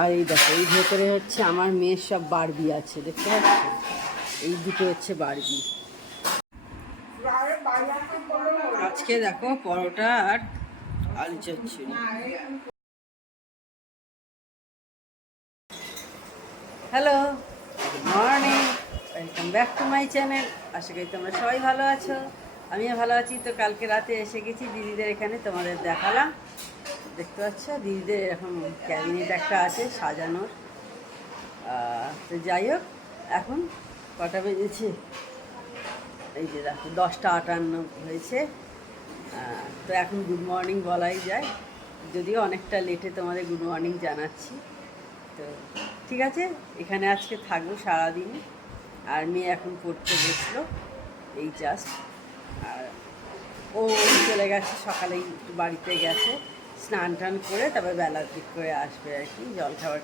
আর এই দেখো, এই ভেতরে হচ্ছে আমার মেয়ের সব বারবি আছে, দেখতে পাচ্ছ? এই দুটো হচ্ছে বারবি। আজকে দেখো পরোটা আর আলু চচ্চড়ি। Hello morning welcome back to my channel আশা করি তোমরা সবাই ভালো আছো। আমিও ভালো আছি, তো কালকে রাতে এসে গেছি, দিদিদের এখানে তোমাদের দেখালাম। দেখতে পাচ্ছ? দিদিদের এরকম ক্যাবিনেট একটা আছে সাজানোর। তো যাই হোক, এখন কটা বেজেছে? এই যে দেখো, দশটা আটান্ন হয়েছে। তো এখন গুড মর্নিং বলাই যায়। যদিও অনেকটা লেটে তোমাদের গুড মর্নিং জানাচ্ছি। তো ঠিক আছে, এখানে আজকে থাকব সারাদিন। আর মেয়ে এখন পড়তে বসল, এই জাস্ট আর ও চলে গেছে, সকালেই একটু বাড়িতে গেছে। স্নান টান করে তারপর বেলার দিক করে আসবে আর কি, জল খাবার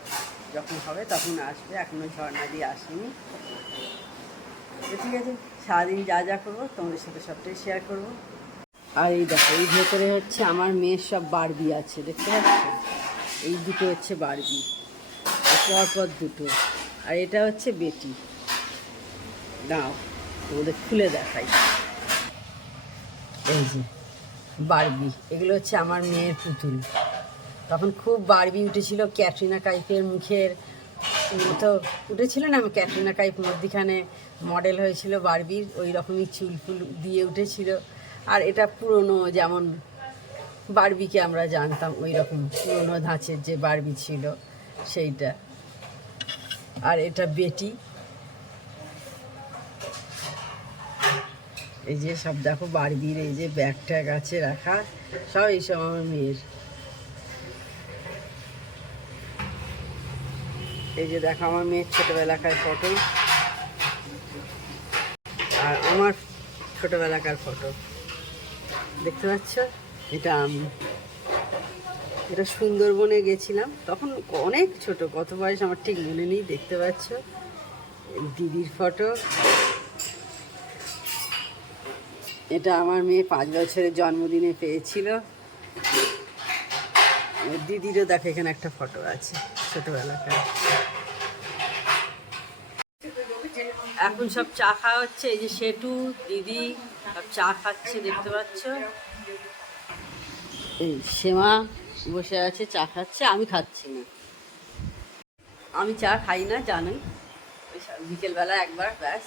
যখন হবে তখন আসবে এখনও ঝর্ণা দিয়ে আসেনি। ঠিক আছে, সারাদিন যা যা করব তোমাদের সাথে সবটাই শেয়ার করব। আর এই দেখো, এই ভেতরে হচ্ছে আমার মেয়ের সব বারবি আছে, দেখতে পাচ্ছ? এই দুটো হচ্ছে বারবি পরপর দুটো। আর এটা হচ্ছে বেটি। দাও, তোমাদের খুলে দেখাই। এই যে বারবি। এগুলো হচ্ছে আমার মেয়ের পুতুল। তখন খুব বারবি উঠেছিল, ক্যাটরিনা কাইফের মুখের তো উঠেছিল না আমি ক্যাটরিনা কাইফ মধ্যিখানে মডেল হয়েছিল বারবির ওই রকমই চুল ফুল দিয়ে উঠেছিল। আর এটা পুরনো যেমন বারবিকে আমরা জানতাম ওই রকম পুরনো ধাঁচের যে বারবি ছিল, সেইটা। আর এটা বেটি। এই যে সব দেখো বারবির এই যে ব্যাগ ট্যাগ আছে রাখা, সব এইসব আমার মেয়ের। এই যে দেখো, আমার মেয়ের ছোটোবেলাকার ফটো আর আমার ছোটোবেলাকার ফটো দেখতে পাচ্ছ? এটা আমি। এটা সুন্দরবনে গেছিলাম। তখন অনেক ছোট, কত বয়স আমার ঠিক মনে নেই, দেখতে পাচ্ছ? দিদির ফটো এটা আমার মেয়ে পাঁচ বছরের জন্মদিনে পেয়েছিল। দিদিরও দেখো এখানে একটা ফটো আছে, ছোটবেলাকার। এখন সব চা খাওয়া হচ্ছে, এই যে সেটু, দিদি সব চা খাচ্ছে, দেখতে পাচ্ছ। এই সেমা বসে আছে, চা খাচ্ছে, আমি খাচ্ছি না। আমি চা খাই না, জানোই। বিকেলবেলা একবার, ব্যাস।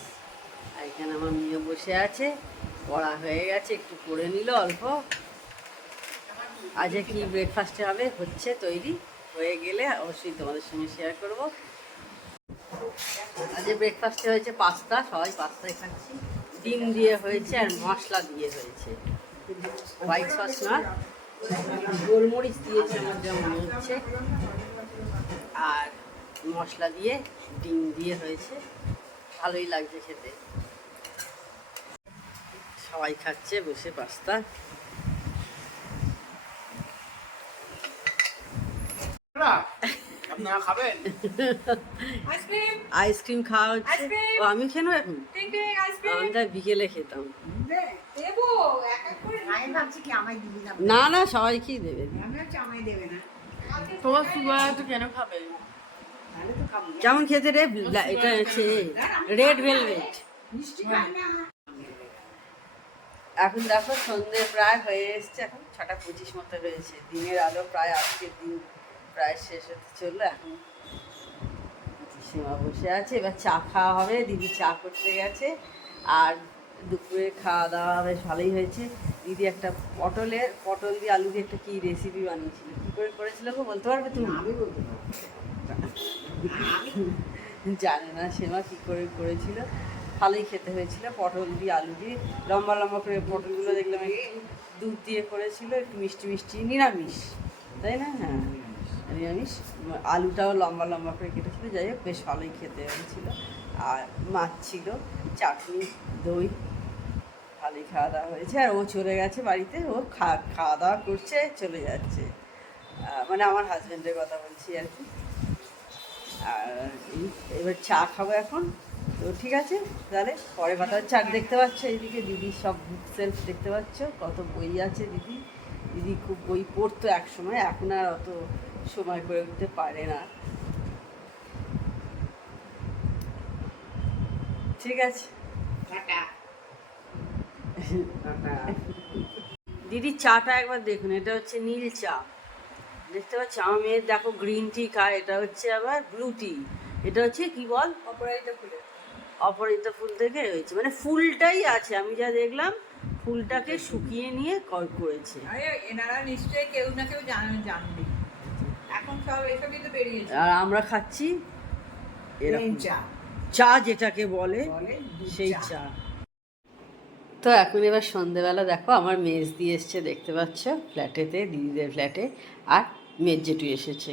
এখানে আমার মেয়ে বসে আছে। পড়া হয়ে গেছে, একটু করে নিল অল্প। আজকে কি ব্রেকফাস্টে হবে? হচ্ছে তৈরি। হয়ে গেলে অবশ্যই তোমাদের সঙ্গে শেয়ার করব। আজকে ব্রেকফাস্টে হয়েছে পাস্তা, সবাই পাস্তাই খাচ্ছি। ডিম দিয়ে হয়েছে আর মশলা দিয়ে হয়েছে। হোয়াইট সস না? গোলমরিচ দিয়েছে আমার যা মনে হচ্ছে। আর মশলা দিয়ে ডিম দিয়ে হয়েছে। ভালোই লাগছে খেতে। সবাই খাচ্ছে বসে পাস্তা। আইসক্রিম। আইসক্রিম খাওয়া হচ্ছে ও আমি খেলো এখন? বিকেলে খেতাম। দেবো এক এক করে আমি ভাবছি কি আমায় দিবি না? না না সবাইকেই দেবে। আমি ভাবছি আমায় দেবে না। তোমার সুগার তো কেন খাবে? তাহলে তো খাব। কেমন খেতে রে? এটা হচ্ছে রেড ভেলভেট মিষ্টি খাই না। এখন দেখো সন্ধে প্রায় হয়ে এসছে এখন ছটা পঁচিশ মতো হয়েছে দিনের আলো প্রায় আজকের দিন প্রায় শেষ হতে চলল এখন সীমা বসে আছে। এবার চা খাওয়া হবে দিদি চা করতে গেছে আর দুপুরে খাওয়া দাওয়া বেশ ভালোই হয়েছে। দিদি একটা পটলের পটল দিয়ে আলু দিয়ে একটা কী রেসিপি বানিয়েছিল? কী করে করেছিল গো? বলতে পারবে তুমি? আমি বলতে পারব জানে না সেমা কী করে করেছিল। ভালোই খেতে হয়েছিল, পটল দিয়ে আলু দিয়ে। লম্বা লম্বা করে পটলগুলো দেখলাম দুধ দিয়ে করেছিল, একটু মিষ্টি মিষ্টি, নিরামিষ, তাই না? হ্যাঁ নিরামিষ। আলুটাও লম্বা লম্বা করে কেটেছিল, যাই হোক, বেশ ভালোই খেতে হয়েছিল। আর মাছ ছিল, চাটনি, দই, ভালোই খাওয়া দাওয়া হয়েছে। আর ও চলে গেছে বাড়িতে, ও খাওয়া দাওয়া করছে, চলে যাচ্ছে। মানে আমার হাজব্যান্ডের কথা বলছি আর কি। আর এবার চা খাব এখন। তো ঠিক আছে তাহলে পরে পাতার চার দেখতে পাচ্ছ এইদিকে দিদি সব বুক সেলফ দেখতে পাচ্ছ কত বই আছে দিদি। দিদি খুব বই পড়তো এক সময় এখন আর অত সময় করে উঠতে পারে না। ঠিক আছে। দিদি চাটা একবার দেখুন এটা হচ্ছে নীল চা। দেখতে পাচ্ছ আমার মেয়ের দেখো গ্রিন টি খায় এটা হচ্ছে আবার ব্লু টি এটা হচ্ছে কি বল? অপরাজিতা ফুলের অপরাজিতা ফুল থেকে হয়েছে। মানে ফুলটাই আছে আমি যা দেখলাম ফুলটাকে শুকিয়ে নিয়ে কর করেছে। আরে এনারা নিশ্চয়ই কেউ না কেউ জানবে। এখন সব এসবই তো বেরিয়েছে। আর আমরা খাচ্ছি এরকম চা। চা যেটাকে বলে সেই চা। চা। তো এখন এবার সন্ধেবেলা দেখো আমার মেজ দিয়ে এসছে দেখতে পাচ্ছ? ফ্ল্যাটেতে দিদিদের ফ্ল্যাটে আর মেজ জেঠু এসেছে।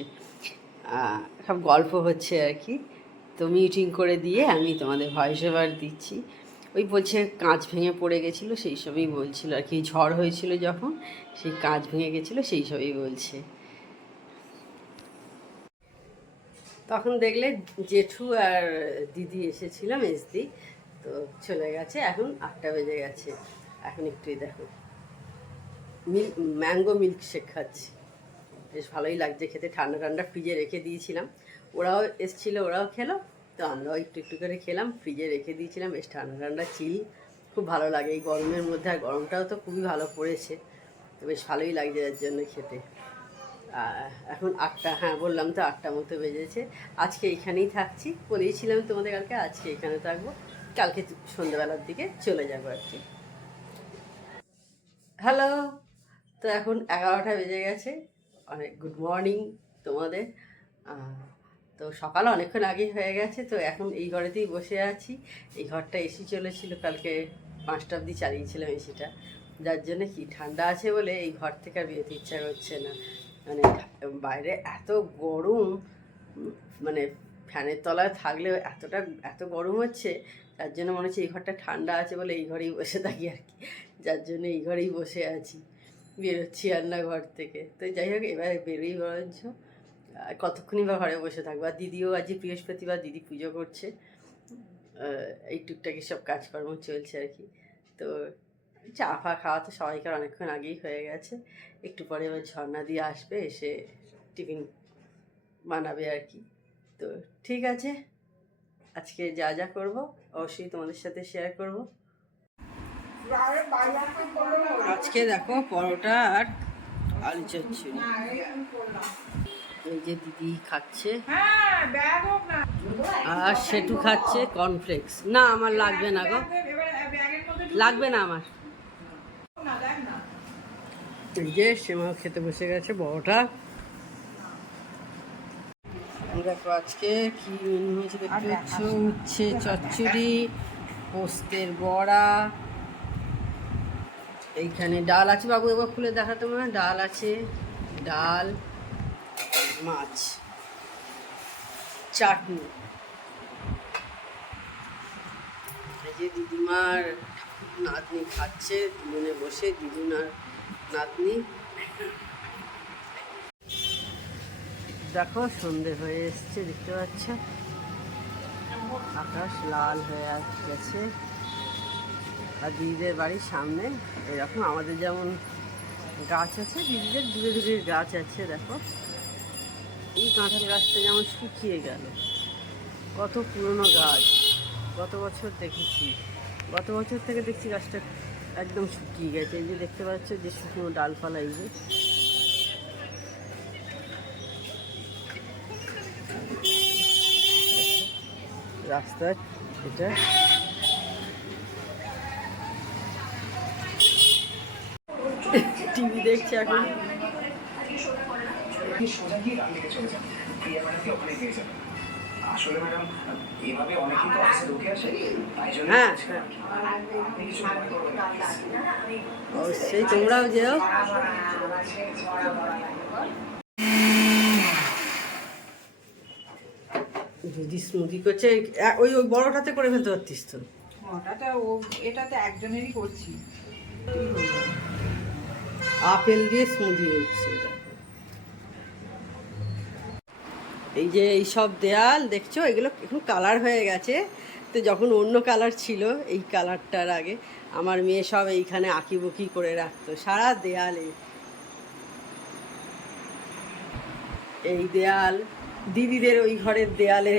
সব গল্প হচ্ছে আর কি। তো মিটিং করে দিয়ে আমি তোমাদের ভয়েস ওভার দিচ্ছি। ওই বলছে কাঁচ ভেঙে পড়ে গেছিল, সেই সবই বলছিল। আর কি ঝড় হয়েছিল যখন, সেই কাঁচ ভেঙে গেছিল, সেই সবই বলছে। তখন দেখলে জেঠু আর দিদি এসেছিল, মেজদি। তো চলে গেছে, এখন আটটা বেজে গেছে। এখন একটুই দেখো মিল্ক ম্যাঙ্গো মিল্ক শেক খাচ্ছি। বেশ ভালোই লাগছে খেতে ঠান্ডা ঠান্ডা ফ্রিজে রেখে দিয়েছিলাম। ওরাও এসেছিল, ওরাও খেলো। তো আমরাও একটু একটু করে খেলাম ফ্রিজে রেখে দিয়েছিলাম, বেশ ঠান্ডা ঠান্ডা চিল খুব ভালো লাগে এই গরমের মধ্যে, আর গরমটাও তো খুবই ভালো পড়েছে, তো বেশ ভালোই লাগছে এর জন্য খেতে। এখন আটটা হ্যাঁ বললাম তো আটটা মতো বেজেছে, আজকে এখানেই থাকছি, বলেইছিলাম তোমাদের কালকে, আজকে এখানে থাকব, কালকে সন্ধ্যাবেলার দিকে চলে যাব আর কি। হ্যালো, তো এখন এগারোটা বেজে গেছে, অনেক গুড মর্নিং তোমাদের তো সকাল অনেকক্ষণ আগে হয়ে গেছে, তো এখন এই ঘরেতেই বসে আছি। এই ঘরটা এসি চলেছিল, কালকে পাঁচটা অবধি চালিয়েছিলাম এসিটা যার জন্য কি ঠান্ডা আছে বলে এই ঘর থেকে আর বেরোতে ইচ্ছা করছে না। মানে বাইরে এত গরম মানে ফ্যানের তলায় থাকলেও এতটা, এত গরম হচ্ছে তার জন্য মনে হচ্ছে এই ঘরটা ঠান্ডা আছে বলে এই ঘরেই বসে থাকি আর কি। যার জন্য এই ঘরেই বসে আছি, বেরোচ্ছি আর না ঘর থেকে। তো যাই হোক, এবার বেরোই বরঞ্চ। কতক্ষণই বা ঘরে বসে থাকব। আর দিদিও আজ বৃহস্পতিবার, দিদি পুজো করছে। এই টুকটাকি সব কাজকর্ম চলছে আর কি। তো চা ফা খাওয়া তো সবাইকার অনেকক্ষণ আগেই হয়ে গেছে। একটু পরে এবার ঝর্ণা দিয়ে আসবে, এসে টিফিন বানাবে আর কি। তো ঠিক আছে, আজকে যা যা করব অবশ্যই তোমাদের সাথে শেয়ার করব। আজকে দেখো পরোটা আর আলু চচ্চড়ি। এই যে দিদি খাচ্ছে। হ্যাঁ আর সেটু খাচ্ছে কর্নফ্লেক্স না আমার লাগবে না গো। লাগবে না আমার। এই যে সেমা খেতে বসে গেছে বড়টা। দেখো আজকে কি মেনু হয়েছে দেখতে উচ্ছে চচ্চড়ি পোস্তের বড়া। এইখানে ডাল আছে। বাবু এবার খুলে দেখা তোমার ডাল আছে ডাল। মাছ, চাটনি। এই যে দিদিমার নাতনি খাচ্ছে, দুজনে বসে দিদুনার নাতনি। দেখো, সন্ধে হয়ে এসছে, দেখতে পাচ্ছ? আকাশ লাল হয়ে গেছে। আর দিদিদের বাড়ির সামনে, এরকম আমাদের যেমন গাছ আছে, দিদিদের দূরে দূরে গাছ আছে, দেখো। এই কাঁঠাল গাছটা যেমন শুকিয়ে গেল, কত পুরনো গাছ। গত বছর দেখেছি, গত বছর থেকে দেখছি গাছটা একদম শুকিয়ে গেছে। এই যে দেখতে পাচ্ছ যে শুকনো ডালপালা এই যে। রাস্তা এটা। টিভি দেখছি এখন। সোজা গিয়ে ডান দিকে চলে যান প্রিয়া ম্যাডামকে ওখানে যাবেন আসলে ম্যাডাম এভাবে অনেকেই তো অফিসে ঢুকে আসে তাই জন্য বলছিলাম কি। আপনি কিছু মনে করবেন অবশ্যই তোমরাও যেও দিদি স্মুদি করছে ওই ওই বড়টাতে করে ফেলতে পারতিস তো। ওটাতে ও এটাতে একজনেরই করছি। আপেল দিয়ে স্মুদি হচ্ছে। এটা। এই যে এই সব দেয়াল, দেখছ? এগুলো এখন কালার হয়ে গেছে। তো যখন অন্য কালার ছিল, এই কালারটার আগে আমার মেয়ে সব এইখানে আঁকিবুকি করে রাখতো, সারা দেয়ালে। এই দেয়াল, দিদিদের ওই ঘরের দেয়ালে।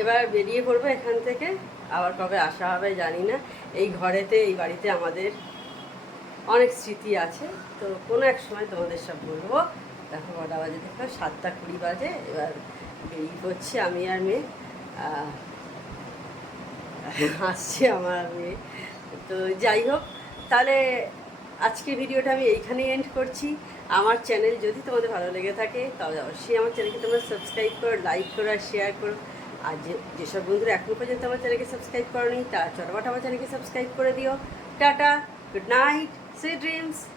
এবার বেরিয়ে পড়ব এখান থেকে। আবার কবে আসা হবে জানি না। এই ঘরেতে, এই বাড়িতে আমাদের অনেক স্মৃতি আছে। তো কোনো এক সময় তোমাদের সব বলব। দেখো কটা বাজে দেখো, সাতটা কুড়ি বাজে, এবার বেরিয়ে পড়ছি আমি আর মেয়ে। আসছে আমার মেয়ে। তো যাই হোক, তাহলে আজকে ভিডিওটা আমি এইখানেই এন্ড করছি। আমার চ্যানেল যদি তোমাদের ভালো লেগে থাকে, তাহলে অবশ্যই আমার চ্যানেলকে তোমরা সাবস্ক্রাইব করো লাইক করো আর শেয়ার করো। আর যে যেসব বন্ধুরা এখনও পর্যন্ত আমার চ্যানেলকে সাবস্ক্রাইব করোনি, তারা চটপট আমার চ্যানেলকে সাবস্ক্রাইব করে দিও। Tata good night Sweet dreams.